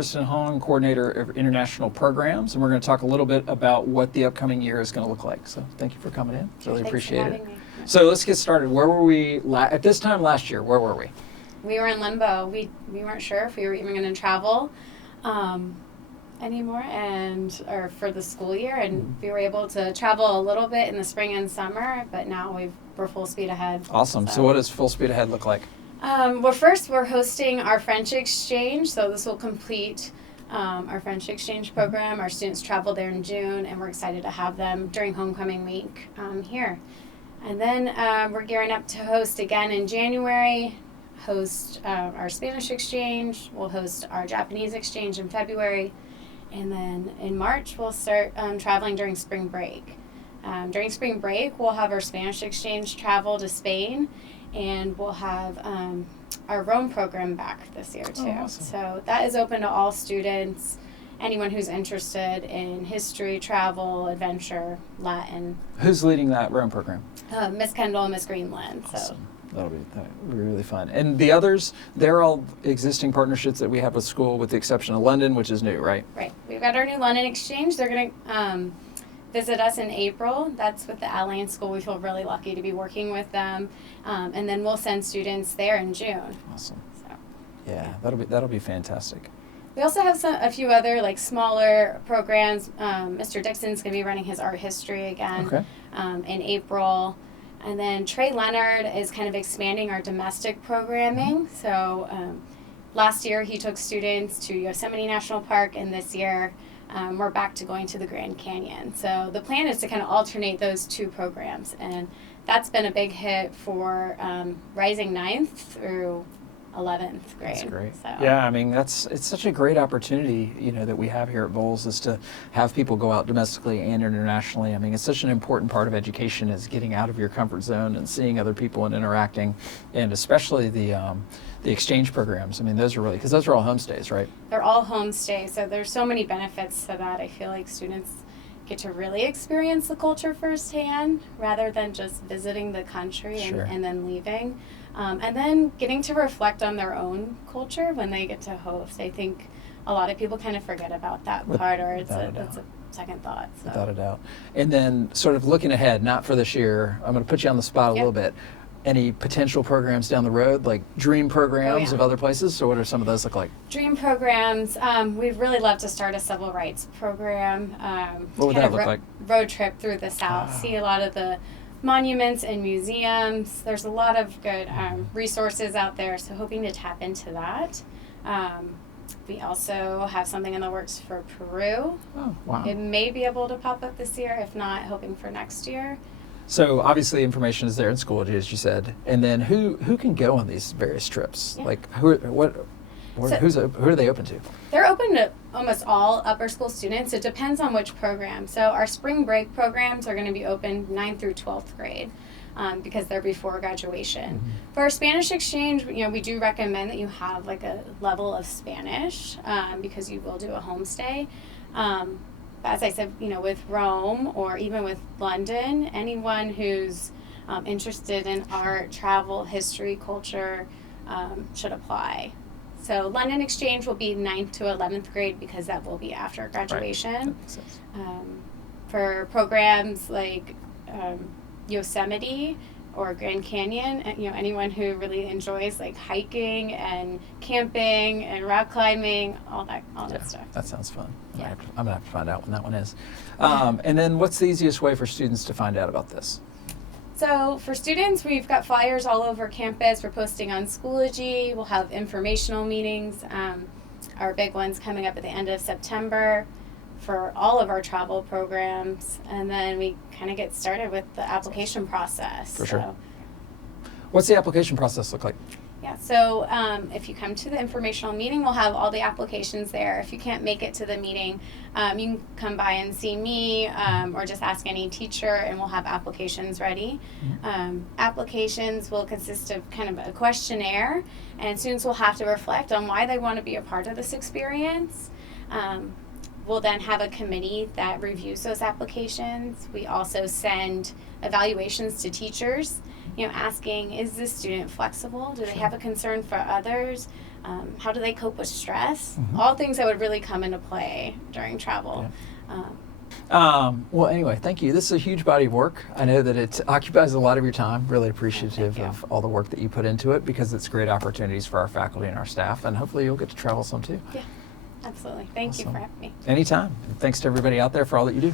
Kristin Hong, Coordinator of International Programs, and we're going to talk a little bit about what the upcoming year is going to look like. So thank you for coming in. Really appreciate it. Me. So let's get started. Where were we at this time last year? Where were we? We were in limbo. We weren't sure if we were even going to travel anymore or for the school year, and we were able to travel a little bit in the spring and summer, but now we're full speed ahead. Awesome. So what does full speed ahead look like? Well, first we're hosting our French exchange, so this will complete our French exchange program. Our students travel there in June, and we're excited to have them during homecoming week here. And then we're gearing up to host again in January, host our Spanish exchange. We'll host our Japanese exchange in February. And then in March, we'll start traveling during spring break. During spring break, we'll have our Spanish exchange travel to Spain, and we'll have our Rome program back this year too. Oh, awesome. So that is open to all students, anyone who's interested in history, travel, adventure, Latin. Who's leading that Rome program? Miss Kendall and Miss Greenland. Awesome. So. That'll be really fun. And the others, they're all existing partnerships that we have with school, with the exception of London, which is new, right? Right. We've got our new London exchange. They're going to visit us in April. That's with the Allian School. We feel really lucky to be working with them. And then we'll send students there in June. Awesome. So, yeah, that'll be fantastic. We also have a few other smaller programs. Mr. Dixon's going to be running his art history again in April. And then Trey Leonard is kind of expanding our domestic programming. So last year he took students to Yosemite National Park, and this year we're back to going to the Grand Canyon. So the plan is to kind of alternate those two programs, and that's been a big hit for rising 9th through 11th grade. That's great. So. Yeah, I mean, it's such a great opportunity, that we have here at Bowles, is to have people go out domestically and internationally. I mean, it's such an important part of education, is getting out of your comfort zone and seeing other people and interacting, and especially the exchange programs. I mean, those are really, because those are all homestays, right? They're all homestays, so there's so many benefits to that. I feel like students get to really experience the culture firsthand rather than just visiting the country and then leaving. And then getting to reflect on their own culture when they get to host. I think a lot of people kind of forget about that part, or it's a second thought. So. Without a doubt. And then sort of looking ahead, not for this year, I'm going to put you on the spot a little bit. Any potential programs down the road, like dream programs of other places? So what are some of those look like? Dream programs. We'd really love to start a civil rights program. What would that look like? Road trip through the South. See a lot of the monuments and museums. There's a lot of good resources out there, so hoping to tap into that. We also have something in the works for Peru. Oh, wow. It may be able to pop up this year, if not, hoping for next year. So obviously information is there in Schoology, as you said, and then who can go on these various trips? Yeah. Like who are they open to? They're open to almost all upper school students. It depends on which program. So our spring break programs are going to be open 9th through 12th grade because they're before graduation. Mm-hmm. For our Spanish exchange, we do recommend that you have a level of Spanish because you will do a homestay. As I said, with Rome or even with London, anyone who's interested in art, travel, history, culture should apply. So London exchange will be 9th to 11th grade because that will be after graduation. Right. That makes sense. For programs like Yosemite or Grand Canyon, anyone who really enjoys hiking and camping and rock climbing, all that stuff. That sounds fun. Yeah. I'm gonna have to find out when that one is. And then what's the easiest way for students to find out about this? So for students, we've got flyers all over campus. We're posting on Schoology. We'll have informational meetings. Our big one's coming up at the end of September for all of our travel programs. And then we kind of get started with the application process. For sure. What's the application process look like? Yeah, so if you come to the informational meeting, we'll have all the applications there. If you can't make it to the meeting, you can come by and see me or just ask any teacher, and we'll have applications ready. Applications will consist of kind of a questionnaire, and students will have to reflect on why they want to be a part of this experience. We'll then have a committee that reviews those applications. We also send evaluations to teachers, asking, is this student flexible? Do they have a concern for others? How do they cope with stress? Mm-hmm. All things that would really come into play during travel. Yeah. Well, anyway, thank you. This is a huge body of work. I know that it occupies a lot of your time. Really appreciative of all the work that you put into it, because it's great opportunities for our faculty and our staff, and hopefully you'll get to travel some too. Yeah, absolutely. Thank you for having me. Anytime. And thanks to everybody out there for all that you do.